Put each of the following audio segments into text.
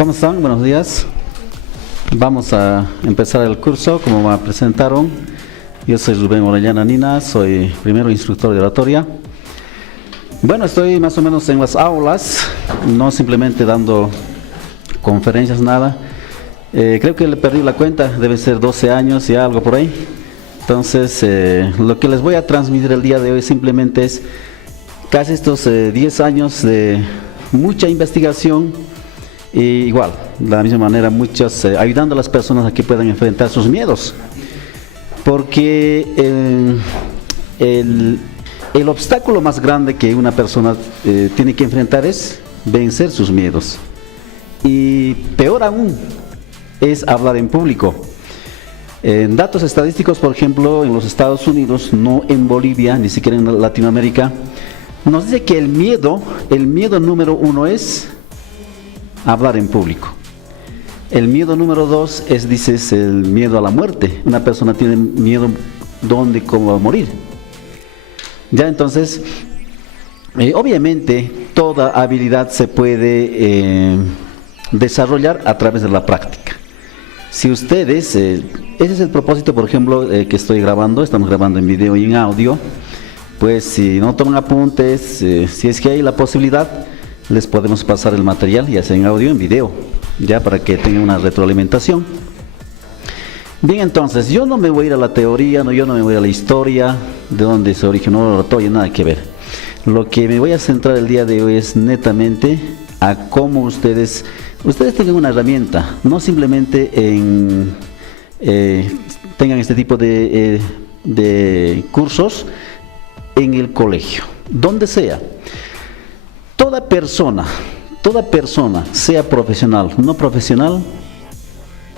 ¿Cómo están? Buenos días. Vamos a empezar el curso, como me presentaron. Yo soy Rubén Orellana Nina, soy primero instructor de oratoria. Bueno, estoy más o menos en las aulas, no simplemente dando conferencias, nada. Creo que le perdí la cuenta, debe ser 12 años y algo por ahí. Entonces, lo que les voy a transmitir el día de hoy simplemente es casi estos 10 años de mucha investigación y igual, de la misma manera, ayudando a las personas a que puedan enfrentar sus miedos. Porque el obstáculo más grande que una persona tiene que enfrentar es vencer sus miedos. Y peor aún es hablar en público. En datos estadísticos, por ejemplo, en los Estados Unidos, no en Bolivia, ni siquiera en Latinoamérica, nos dice que el miedo número uno es hablar en público. El miedo número dos es el miedo a la muerte. Una persona tiene miedo cómo va a morir. Ya entonces, obviamente, toda habilidad se puede desarrollar a través de la práctica. Si ustedes, ese es el propósito, por ejemplo, que estoy grabando, estamos grabando en video y en audio, pues si no toman apuntes, si es que hay la posibilidad, les podemos pasar el material, ya sea en audio o en video, ya para que tengan una retroalimentación. Bien, entonces, yo no me voy a ir a la teoría, yo no me voy a la historia, de dónde se originó la oratoria, nada que ver. Lo que me voy a centrar el día de hoy es netamente a cómo ustedes tengan una herramienta, no simplemente tengan este tipo de cursos en el colegio, donde sea. Toda persona, sea profesional o no profesional,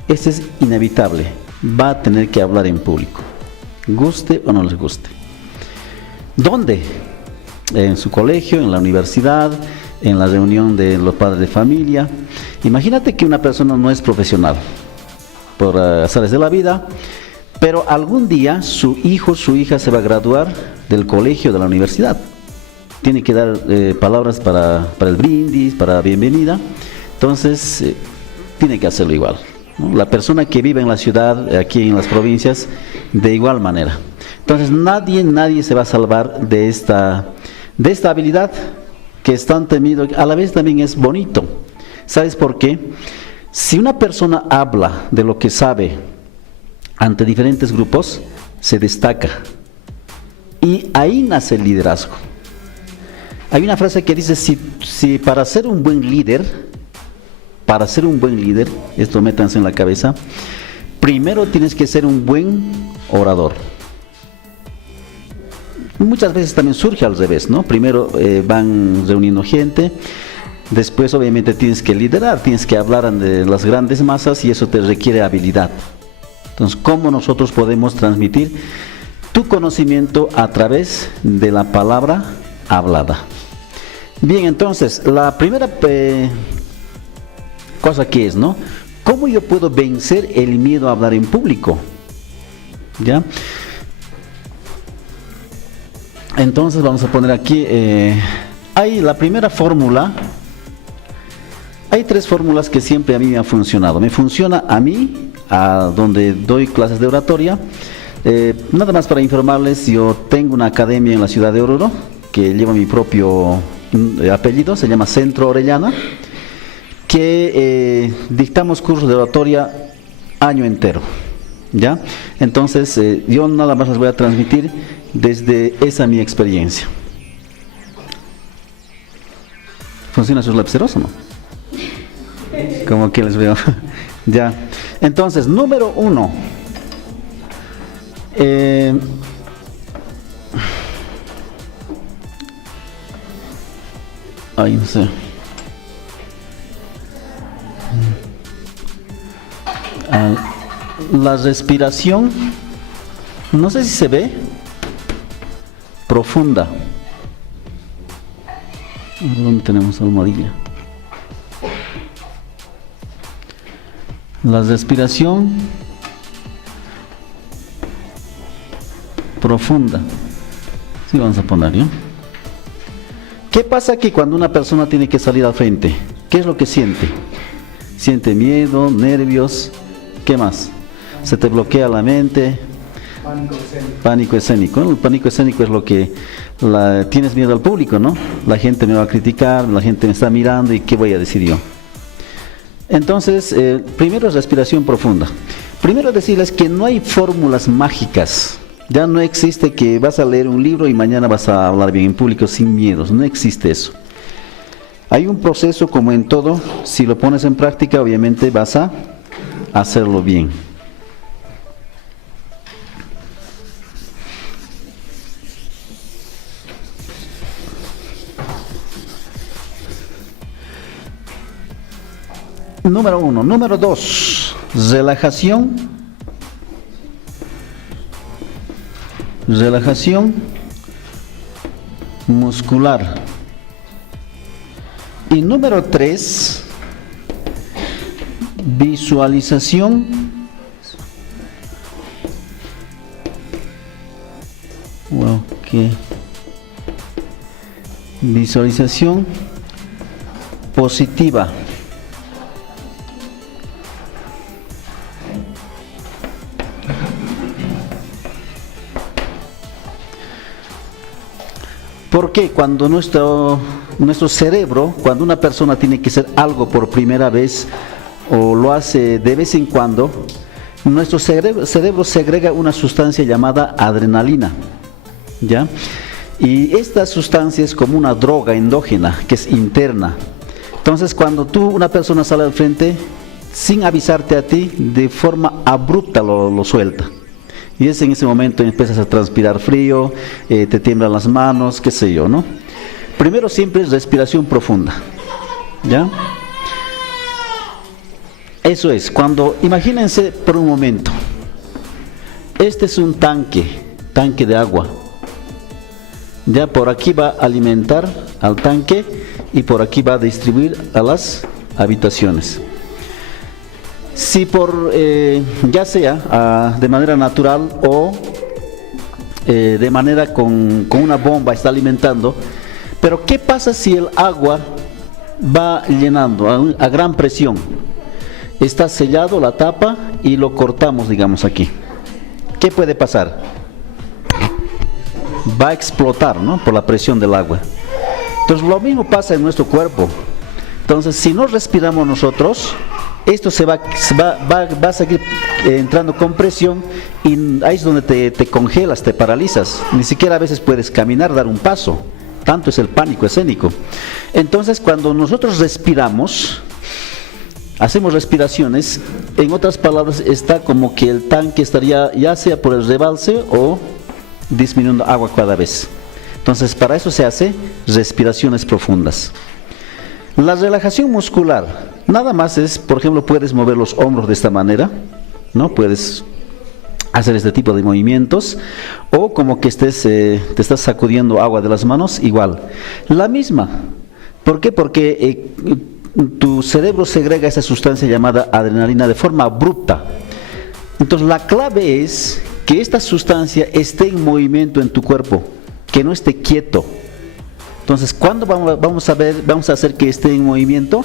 eso es inevitable, va a tener que hablar en público, guste o no les guste. ¿Dónde? En su colegio, en la universidad, en la reunión de los padres de familia. Imagínate que una persona no es profesional, por azares de la vida, pero algún día su hijo, su hija se va a graduar del colegio, de la universidad. Tiene que dar palabras para el brindis, para la bienvenida. Entonces, tiene que hacerlo igual, ¿no? La persona que vive en la ciudad, aquí en las provincias, de igual manera. Entonces, nadie se va a salvar de esta habilidad que es tan temido, a la vez también es bonito. ¿Sabes por qué? Si una persona habla de lo que sabe ante diferentes grupos, se destaca. Y ahí nace el liderazgo. Hay una frase que dice, si para ser un buen líder, esto métanse en la cabeza, primero tienes que ser un buen orador. Muchas veces también surge al revés, ¿no? Primero van reuniendo gente, después obviamente tienes que liderar, tienes que hablar ante las grandes masas y eso te requiere habilidad. Entonces, ¿cómo nosotros podemos transmitir tu conocimiento a través de la palabra hablada? Bien, entonces, la primera cosa que es, ¿no? ¿Cómo yo puedo vencer el miedo a hablar en público? ¿Ya? Entonces vamos a poner aquí, hay la primera fórmula, hay 3 fórmulas que siempre a mí me han funcionado. Me funciona a mí, donde doy clases de oratoria. Nada más para informarles, yo tengo una academia en la ciudad de Oruro, que lleva mi propio apellido, se llama Centro Orellana, que dictamos cursos de oratoria año entero, ¿ya? Entonces, yo nada más les voy a transmitir desde esa mi experiencia. ¿Funciona sus lapiceros o no? Como que les veo. Ya. Entonces, número 1. No sé. La respiración, no sé si se ve, profunda. ¿Dónde tenemos la almohadilla? La respiración profunda. Sí, vamos a poner, ¿no? ¿Qué pasa que cuando una persona tiene que salir al frente? ¿Qué es lo que siente? siente miedo, nervios, ¿qué más? Se te bloquea la mente. Pánico escénico. ¿No? El pánico escénico es lo que tienes miedo al público, ¿no? La gente me va a criticar, la gente me está mirando y ¿qué voy a decir yo? Entonces, primero es respiración profunda. Primero decirles que no hay fórmulas mágicas. Ya no existe que vas a leer un libro y mañana vas a hablar bien en público sin miedos. No existe eso. Hay un proceso como en todo. Si lo pones en práctica, obviamente vas a hacerlo bien. Número 1. Número 2. Relajación. Relajación muscular. Y número 3. Visualización. Ok. Visualización positiva. Porque cuando nuestro cerebro, cuando una persona tiene que hacer algo por primera vez o lo hace de vez en cuando, nuestro cerebro segrega una sustancia llamada adrenalina, ¿ya? Y esta sustancia es como una droga endógena, que es interna. Entonces, cuando una persona sale al frente, sin avisarte a ti, de forma abrupta lo suelta. Y es en ese momento empiezas a transpirar frío, te tiemblan las manos, qué sé yo, ¿no? Primero siempre es respiración profunda, ¿ya? Eso es, imagínense por un momento, este es un tanque de agua. Ya por aquí va a alimentar al tanque y por aquí va a distribuir a las habitaciones. Si ya sea de manera natural o de manera con una bomba está alimentando, pero ¿qué pasa si el agua va llenando a gran presión? Está sellado la tapa y lo cortamos, digamos aquí. ¿Qué puede pasar? Va a explotar, ¿no? Por la presión del agua. Entonces lo mismo pasa en nuestro cuerpo. Entonces si no respiramos nosotros, esto va a seguir entrando con presión y ahí es donde te congelas, te paralizas. Ni siquiera a veces puedes caminar, dar un paso. Tanto es el pánico escénico. Entonces cuando nosotros respiramos, hacemos respiraciones, en otras palabras está como que el tanque estaría ya sea por el rebalse o disminuyendo agua cada vez. Entonces para eso se hace respiraciones profundas. La relajación muscular, nada más es, por ejemplo, puedes mover los hombros de esta manera, ¿no? Puedes hacer este tipo de movimientos, o como que te estás sacudiendo agua de las manos, igual. La misma. ¿Por qué? Porque tu cerebro segrega esa sustancia llamada adrenalina de forma abrupta. Entonces la clave es que esta sustancia esté en movimiento en tu cuerpo, que no esté quieto. Entonces, ¿cuándo vamos a hacer que esté en movimiento?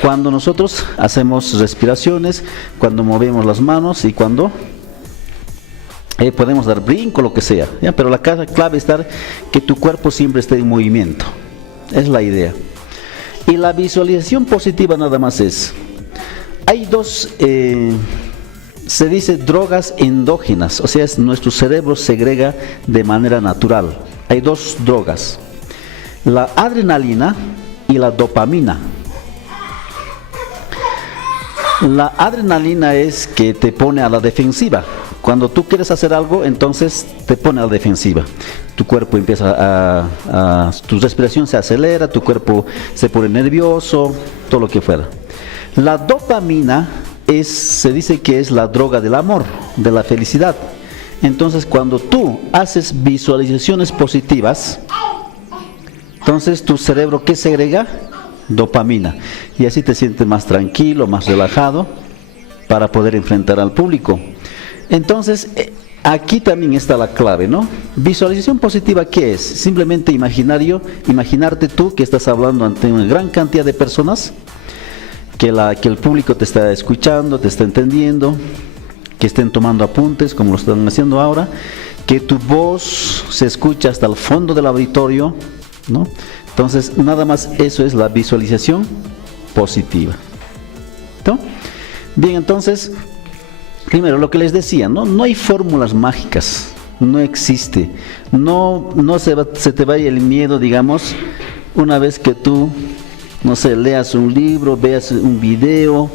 Cuando nosotros hacemos respiraciones, cuando movemos las manos y cuando podemos dar brinco, lo que sea, ¿ya? Pero la clave está que tu cuerpo siempre esté en movimiento. Es la idea. Y la visualización positiva nada más es. Hay dos, se dice drogas endógenas, o sea, nuestro cerebro segrega de manera natural. Hay dos drogas. La adrenalina y la dopamina. La adrenalina es que te pone a la defensiva. Cuando tú quieres hacer algo, entonces te pone a la defensiva. Tu cuerpo empieza tu respiración se acelera, tu cuerpo se pone nervioso, todo lo que fuera. La dopamina se dice que es la droga del amor, de la felicidad. Entonces cuando tú haces visualizaciones positivas, entonces tu cerebro, ¿qué segrega? Dopamina. Y así te sientes más tranquilo, más relajado para poder enfrentar al público. Entonces, aquí también está la clave, ¿no? Visualización positiva, ¿qué es? Simplemente imaginarte tú que estás hablando ante una gran cantidad de personas, que el público te está escuchando, te está entendiendo, que estén tomando apuntes como lo están haciendo ahora, que tu voz se escucha hasta el fondo del auditorio, ¿no? Entonces, nada más eso es la visualización positiva, ¿no? Bien, entonces, primero lo que les decía, no hay fórmulas mágicas, no existe, no se te vaya el miedo, digamos, una vez que tú, no sé, leas un libro, veas un video.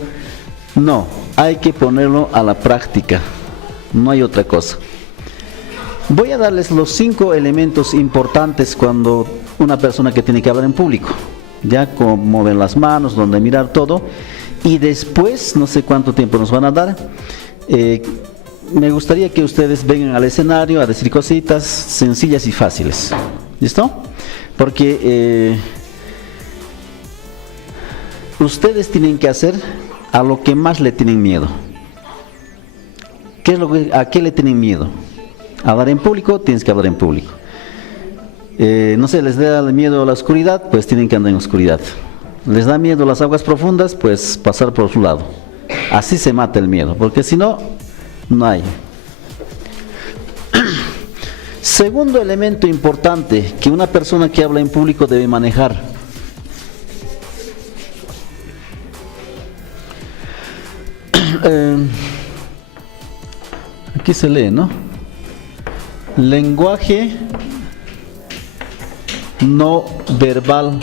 No, hay que ponerlo a la práctica, no hay otra cosa. Voy a darles los 5 elementos importantes cuando una persona que tiene que hablar en público, ya cómo mover las manos, dónde mirar, todo, y después, no sé cuánto tiempo nos van a dar, me gustaría que ustedes vengan al escenario a decir cositas sencillas y fáciles, ¿listo? Porque ustedes tienen que hacer a lo que más le tienen miedo. ¿A qué le tienen miedo? Hablar en público, tienes que hablar en público. No sé, les da miedo a la oscuridad, pues tienen que andar en oscuridad. Les da miedo las aguas profundas, pues pasar por su lado. Así se mata el miedo, porque si no, no hay. Segundo elemento importante que una persona que habla en público debe manejar. Aquí se lee, ¿no? Lenguaje no verbal.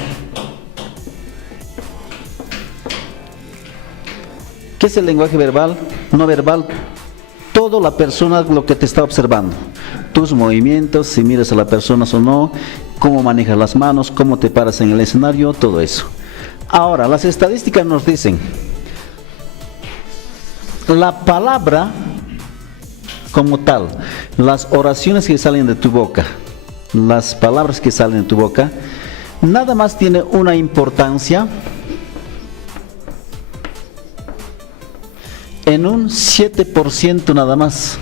¿Qué es el lenguaje verbal? No verbal. Todo la persona lo que te está observando. Tus movimientos, si miras a la persona o no, cómo manejas las manos, cómo te paras en el escenario, todo eso. Ahora, las estadísticas nos dicen, la palabra como tal, las oraciones que salen de tu boca, las palabras que salen de tu boca, nada más tiene una importancia en un 7% nada más.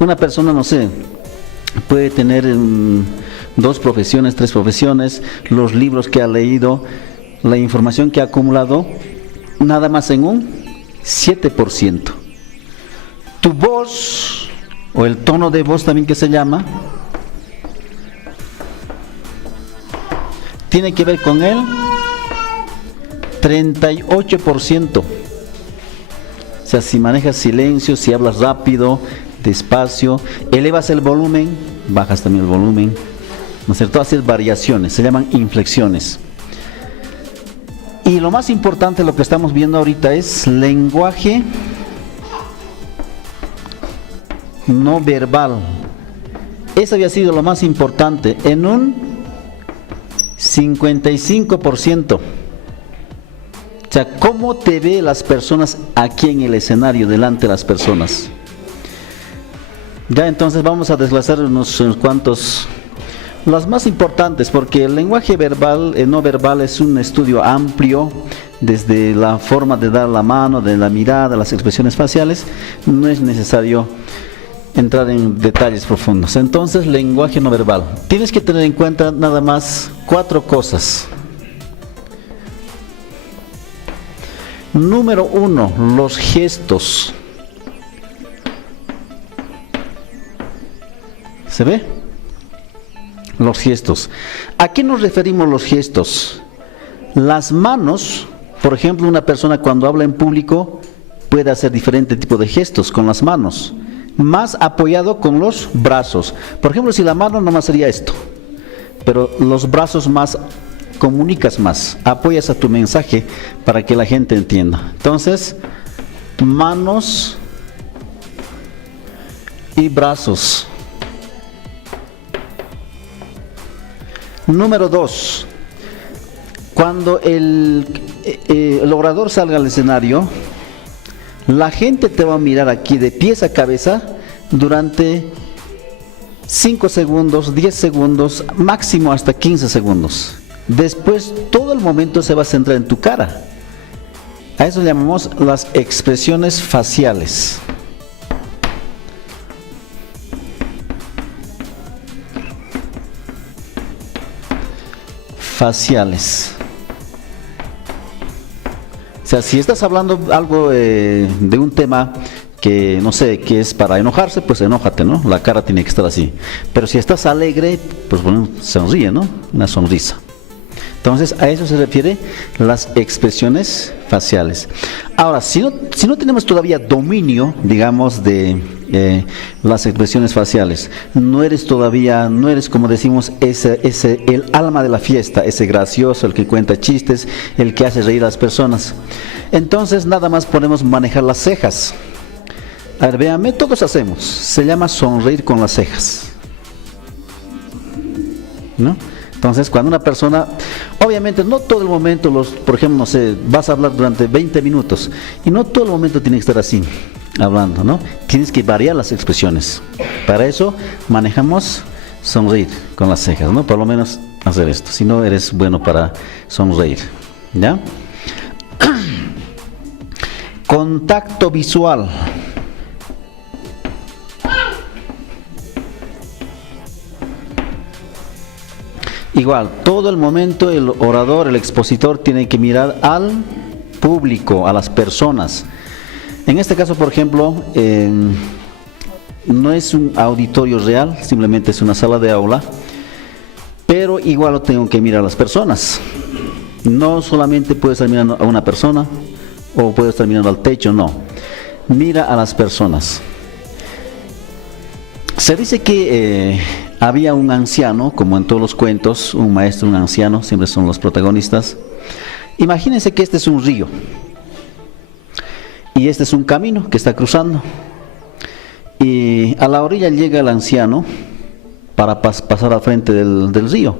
Una persona, no sé, puede tener 2 profesiones, 3 profesiones, los libros que ha leído, la información que ha acumulado, nada más en un 7%. Tu voz, o el tono de voz también que se llama, tiene que ver con el 38%. O sea, si manejas silencio, si hablas rápido, despacio, elevas el volumen, bajas también el volumen, ¿no es cierto? Haces variaciones, se llaman inflexiones. Y lo más importante, lo que estamos viendo ahorita, es lenguaje no verbal. Eso había sido lo más importante, en un 55%. O sea, ¿cómo te ve las personas aquí en el escenario, delante de las personas? Ya, entonces vamos a desglosar unos cuantos, las más importantes, porque el lenguaje verbal, no verbal, es un estudio amplio, desde la forma de dar la mano, de la mirada, las expresiones faciales. No es necesario entrar en detalles profundos. Entonces, lenguaje no verbal. Tienes que tener en cuenta nada más 4 cosas. Número 1, los gestos. ¿Se ve? Los gestos. ¿A qué nos referimos los gestos? Las manos, por ejemplo, una persona cuando habla en público puede hacer diferente tipo de gestos con las manos, más apoyado con los brazos. Por ejemplo, si la mano nomás sería esto, pero los brazos más, comunicas más, apoyas a tu mensaje para que la gente entienda. Entonces, manos y brazos. Número 2, cuando el orador salga al escenario, la gente te va a mirar aquí de pies a cabeza durante 5 segundos, 10 segundos, máximo hasta 15 segundos. Después todo el momento se va a centrar en tu cara. A eso llamamos las expresiones faciales. Faciales. sea, si estás hablando algo de un tema que, no sé, que es para enojarse, pues enójate, ¿no? La cara tiene que estar así. Pero si estás alegre, pues bueno, sonríe, ¿no? Una sonrisa. Entonces, a eso se refiere las expresiones faciales. Ahora, si no tenemos todavía dominio, digamos, de las expresiones faciales, no eres como decimos, el alma de la fiesta, ese gracioso, el que cuenta chistes, el que hace reír a las personas. Entonces, nada más podemos manejar las cejas. A ver, véanme, todos hacemos. Se llama sonreír con las cejas, ¿no? Entonces, cuando una persona, obviamente no todo el momento, por ejemplo, no sé, vas a hablar durante 20 minutos y no todo el momento tiene que estar así, hablando, ¿no? Tienes que variar las expresiones. Para eso manejamos sonreír con las cejas, ¿no? Por lo menos hacer esto, si no eres bueno para sonreír, ¿ya? Contacto visual. Igual, todo el momento el orador, el expositor tiene que mirar al público, a las personas. En este caso, por ejemplo, no es un auditorio real, simplemente es una sala de aula, pero igual lo tengo que mirar a las personas. No solamente puedes estar mirando a una persona o puedes estar mirando al techo, no. Mira a las personas. Se dice que había un anciano, como en todos los cuentos, un maestro, un anciano, siempre son los protagonistas. Imagínense que este es un río y este es un camino que está cruzando. Y a la orilla llega el anciano para pasar al frente del río.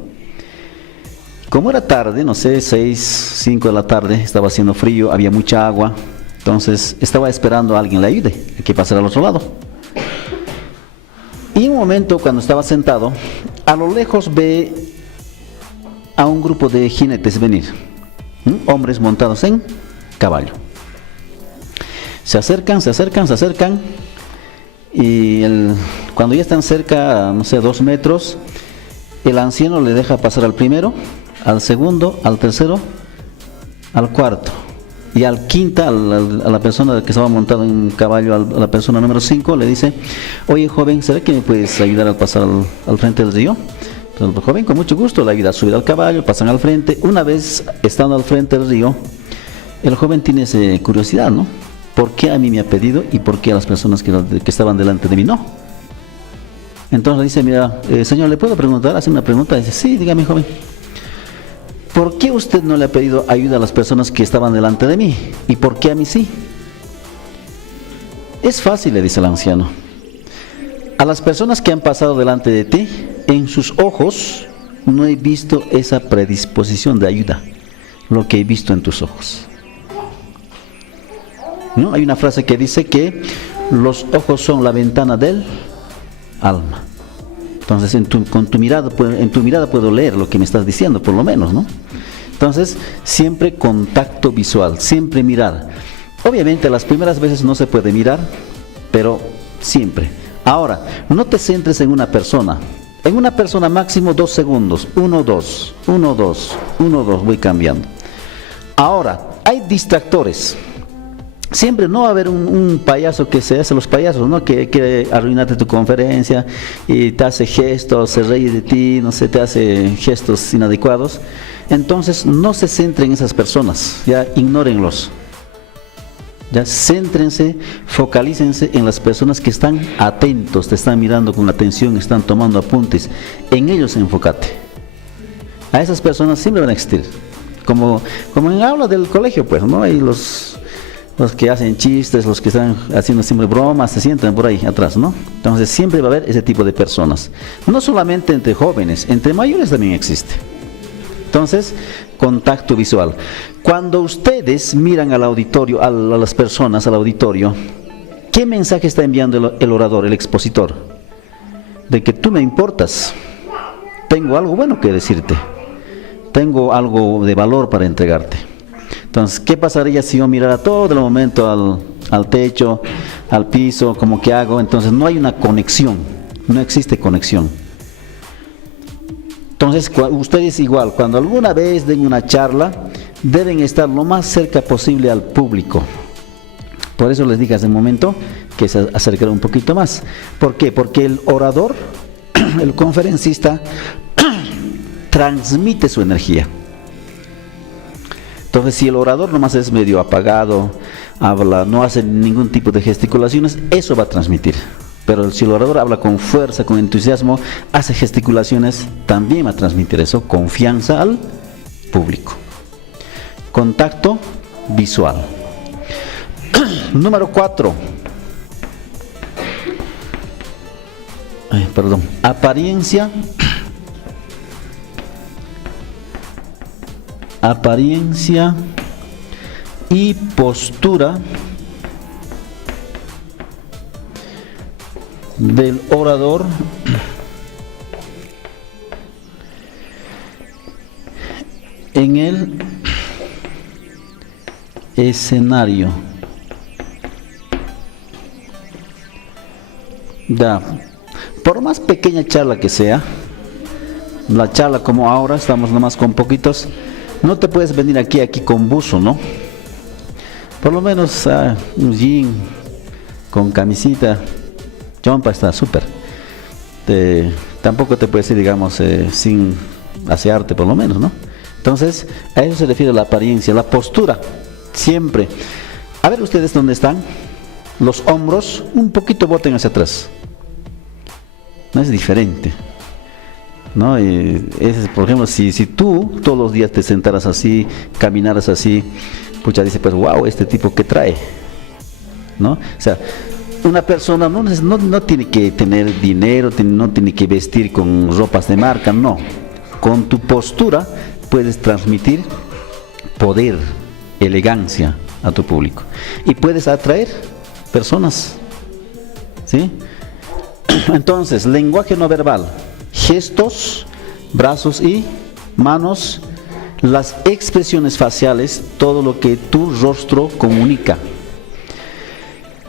Como era tarde, no sé, 6, 5 de la tarde, estaba haciendo frío, había mucha agua, entonces estaba esperando a alguien le ayude, a que pasara al otro lado. Y en un momento, cuando estaba sentado, a lo lejos ve a un grupo de jinetes venir, hombres montados en caballo. Se acercan, y cuando ya están cerca, no sé, 2 metros, el anciano le deja pasar al primero, al segundo, al tercero, al cuarto. Y al quinta, a la persona que estaba montado en un caballo, a la persona número 5, le dice: oye joven, ¿será que me puedes ayudar a pasar al frente del río? Entonces el joven con mucho gusto le ayuda a subir al caballo, pasan al frente. Una vez estando al frente del río, el joven tiene esa curiosidad, ¿no? ¿Por qué a mí me ha pedido y por qué a las personas que estaban delante de mí no? Entonces le dice: mira, señor, ¿le puedo preguntar? Hace una pregunta. Dice: sí, dígame joven. ¿Por qué usted no le ha pedido ayuda a las personas que estaban delante de mí? ¿Y por qué a mí sí? Es fácil, le dice el anciano. A las personas que han pasado delante de ti, en sus ojos no he visto esa predisposición de ayuda, lo que he visto en tus ojos. ¿No? Hay una frase que dice que los ojos son la ventana del alma. Entonces, en tu mirada puedo leer lo que me estás diciendo, por lo menos, ¿no? Entonces, siempre contacto visual, siempre mirar. Obviamente, las primeras veces no se puede mirar, pero siempre. Ahora, no te centres en una persona. En una persona máximo 2 segundos. 1, 2, 1, 2, 1, 2, voy cambiando. Ahora, hay distractores. Siempre no va a haber un payaso que se hace los payasos, ¿no? Que quiere arruinarte tu conferencia y te hace gestos, se ríe de ti, no sé, te hace gestos inadecuados. Entonces no se centren en esas personas, ya ignórenlos. Ya céntrense, focalícense en las personas que están atentos, te están mirando con atención, están tomando apuntes. En ellos enfócate. A esas personas siempre van a existir. Como en el aula del colegio, pues, ¿no? Hay los que hacen chistes, los que están haciendo siempre bromas, se sientan por ahí atrás, ¿no? Entonces siempre va a haber ese tipo de personas. No solamente entre jóvenes, entre mayores también existe. Entonces, contacto visual. Cuando ustedes miran al auditorio, a las personas, al auditorio, ¿qué mensaje está enviando el orador, el expositor? De que tú me importas, tengo algo bueno que decirte, tengo algo de valor para entregarte. Entonces, ¿qué pasaría si yo mirara todo el momento al techo, al piso, como que hago? Entonces no hay una conexión, no existe conexión. Entonces, ustedes igual, cuando alguna vez den una charla, deben estar lo más cerca posible al público. Por eso les dije hace un momento que se acercaron un poquito más. ¿Por qué? Porque el orador, el conferencista, transmite su energía. Entonces, si el orador nomás es medio apagado, habla, no hace ningún tipo de gesticulaciones, eso va a transmitir. Pero si el orador habla con fuerza, con entusiasmo, hace gesticulaciones, también va a transmitir eso, confianza al público. Contacto visual. Número 4. Apariencia y postura del orador en el escenario. Por más pequeña charla que sea, la charla como ahora, estamos nomás con poquitos, no te puedes venir aquí con buzo, ¿no? Por lo menos un jean con camisita, jumpa está súper. Tampoco te puedes ir, digamos, sin asearte por lo menos, ¿no? Entonces, a eso se refiere la apariencia, la postura, siempre. A ver ustedes dónde están, los hombros un poquito boten hacia atrás. No es diferente, ¿no? Por ejemplo, si tú todos los días te sentaras así, caminaras así, pucha, dice, pues, wow, este tipo que trae, ¿no? O sea, una persona no tiene que tener dinero, no tiene que vestir con ropas de marca, no. Con tu postura puedes transmitir poder, elegancia a tu público y puedes atraer personas, ¿sí? Entonces, lenguaje no verbal, gestos, brazos y manos, las expresiones faciales, todo lo que tu rostro comunica.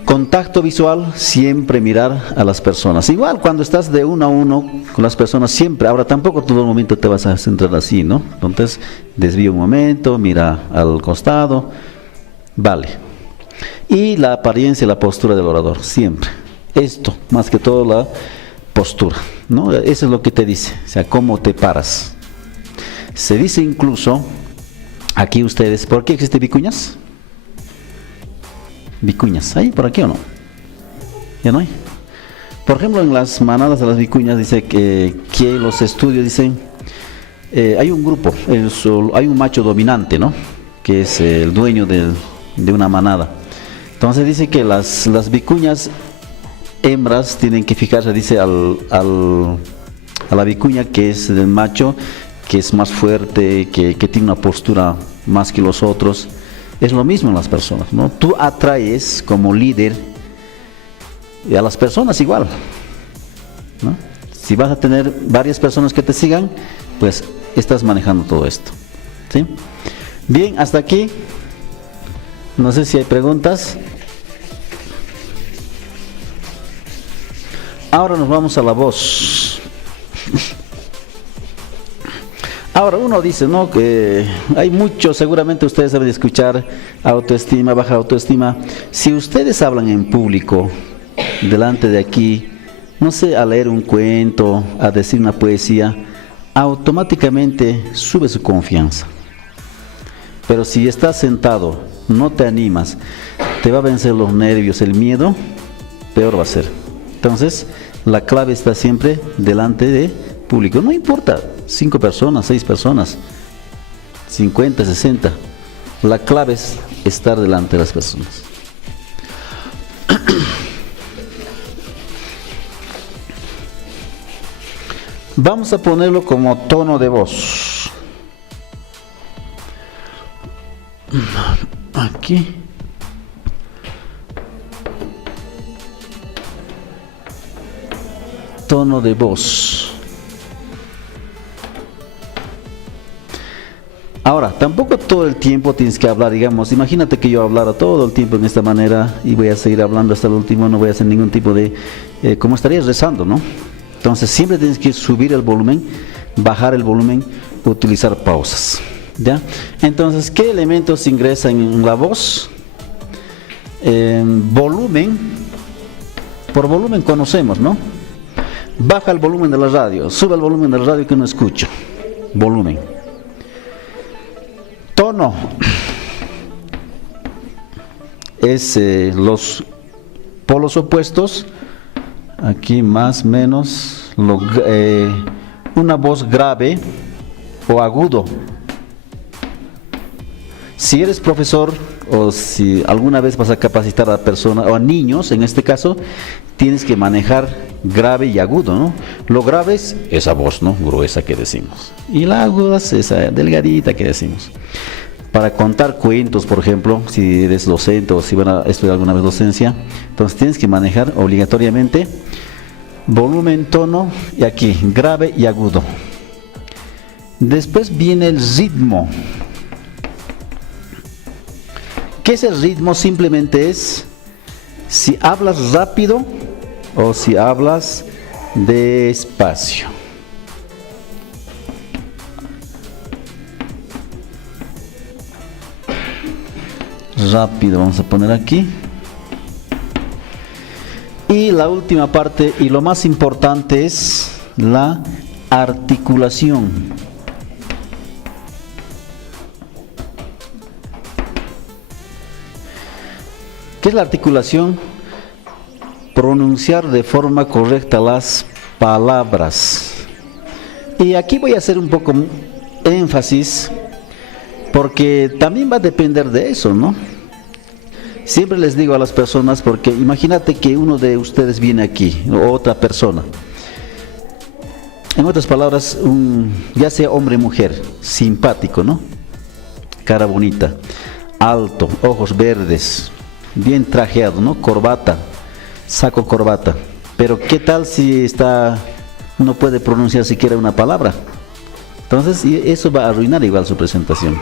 Contacto visual, siempre mirar a las personas. Igual cuando estás de uno a uno con las personas, siempre. Ahora tampoco todo el momento te vas a centrar así, ¿no? Entonces, desvía un momento, mira al costado, vale. Y la apariencia y la postura del orador, siempre. Esto, más que todo la postura, ¿no? Eso es lo que te dice, o sea, cómo te paras. Se dice incluso, aquí ustedes, ¿por qué existe vicuñas? Vicuñas, ¿hay por aquí o no? ¿Ya no hay? Por ejemplo, en las manadas de las vicuñas dice que los estudios dicen, hay un grupo, hay un macho dominante, ¿no? Que es el dueño de una manada. Entonces dice que las vicuñas hembras tienen que fijarse, dice, a la vicuña que es del macho, que es más fuerte, que tiene una postura más que los otros. Es lo mismo en las personas, ¿no? Tú atraes como líder a las personas igual, ¿no? Si vas a tener varias personas que te sigan, pues estás manejando todo esto, ¿sí? Bien, hasta aquí. No sé si hay preguntas. Ahora nos vamos a la voz. Ahora uno dice, ¿no? Que hay mucho, seguramente ustedes deben escuchar autoestima, baja autoestima. Si ustedes hablan en público, delante de aquí, no sé, a leer un cuento, a decir una poesía, automáticamente sube su confianza. Pero si estás sentado, no te animas, te va a vencer los nervios, el miedo, peor va a ser. Entonces, la clave está siempre delante de público. No importa, 5 personas, 6 personas, 50, 60. La clave es estar delante de las personas. Vamos a ponerlo como tono de voz. Aquí. Tono de voz. Ahora, tampoco todo el tiempo tienes que hablar, digamos, imagínate que yo hablara todo el tiempo en esta manera y voy a seguir hablando hasta el último, no voy a hacer ningún tipo de, como estarías rezando, ¿no? Entonces siempre tienes que subir el volumen, bajar el volumen, utilizar pausas. ¿Ya? Entonces, ¿qué elementos ingresan en la voz? Volumen. Por volumen conocemos, ¿no? Baja el volumen de la radio, sube el volumen de la radio que no escucho. Volumen. Tono. Es los polos opuestos. Aquí más, menos. Una voz grave o agudo. Si eres profesor o si alguna vez vas a capacitar a personas o a niños, en este caso, tienes que manejar grave y agudo, ¿no? Lo grave es esa voz, ¿no? Gruesa que decimos. Y la aguda es esa delgadita que decimos. Para contar cuentos, por ejemplo, si eres docente o si van a estudiar alguna vez docencia, entonces tienes que manejar obligatoriamente volumen, tono y aquí, grave y agudo. Después viene el ritmo. ¿Qué es el ritmo? Simplemente es si hablas rápido o si hablas despacio. Rápido, vamos a poner aquí. Y la última parte y lo más importante es la articulación. ¿Qué es la articulación? Pronunciar de forma correcta las palabras. Y aquí voy a hacer un poco énfasis, porque también va a depender de eso, ¿no? Siempre les digo a las personas, porque imagínate que uno de ustedes viene aquí, o otra persona. En otras palabras, ya sea hombre o mujer, simpático, ¿no? Cara bonita, alto, ojos verdes, bien trajeado, ¿no? Corbata, saco corbata. Pero ¿qué tal si no puede pronunciar siquiera una palabra? Entonces eso va a arruinar igual su presentación.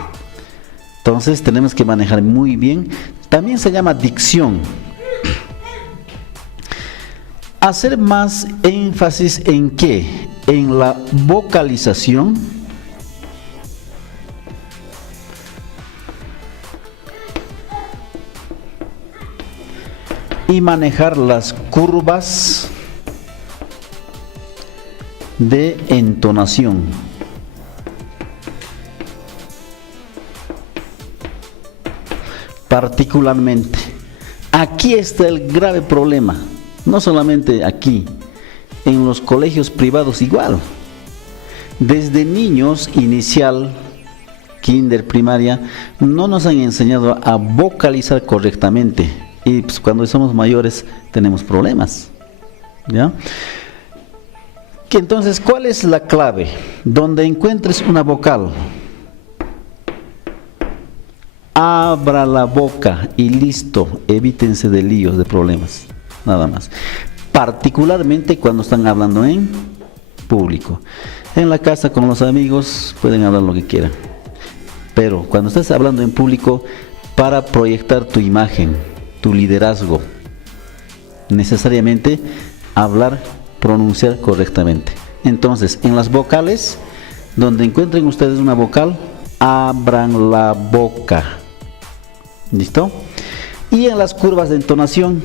Entonces tenemos que manejar muy bien. También se llama dicción. Hacer más énfasis en ¿qué? En la vocalización. Y manejar las curvas de entonación. Particularmente, aquí está el grave problema, no solamente aquí, en los colegios privados igual. Desde niños, inicial, kinder, primaria, no nos han enseñado a vocalizar correctamente. Y pues, cuando somos mayores tenemos problemas, ¿ya? Que entonces, ¿cuál es la clave? Donde encuentres una vocal, abra la boca y listo, evítense de líos, de problemas, nada más. Particularmente cuando están hablando en público. En la casa con los amigos pueden hablar lo que quieran, pero cuando estás hablando en público, para proyectar tu imagen, tu liderazgo, necesariamente hablar, pronunciar correctamente. Entonces, en las vocales, donde encuentren ustedes una vocal, abran la boca. ¿Listo? Y en las curvas de entonación,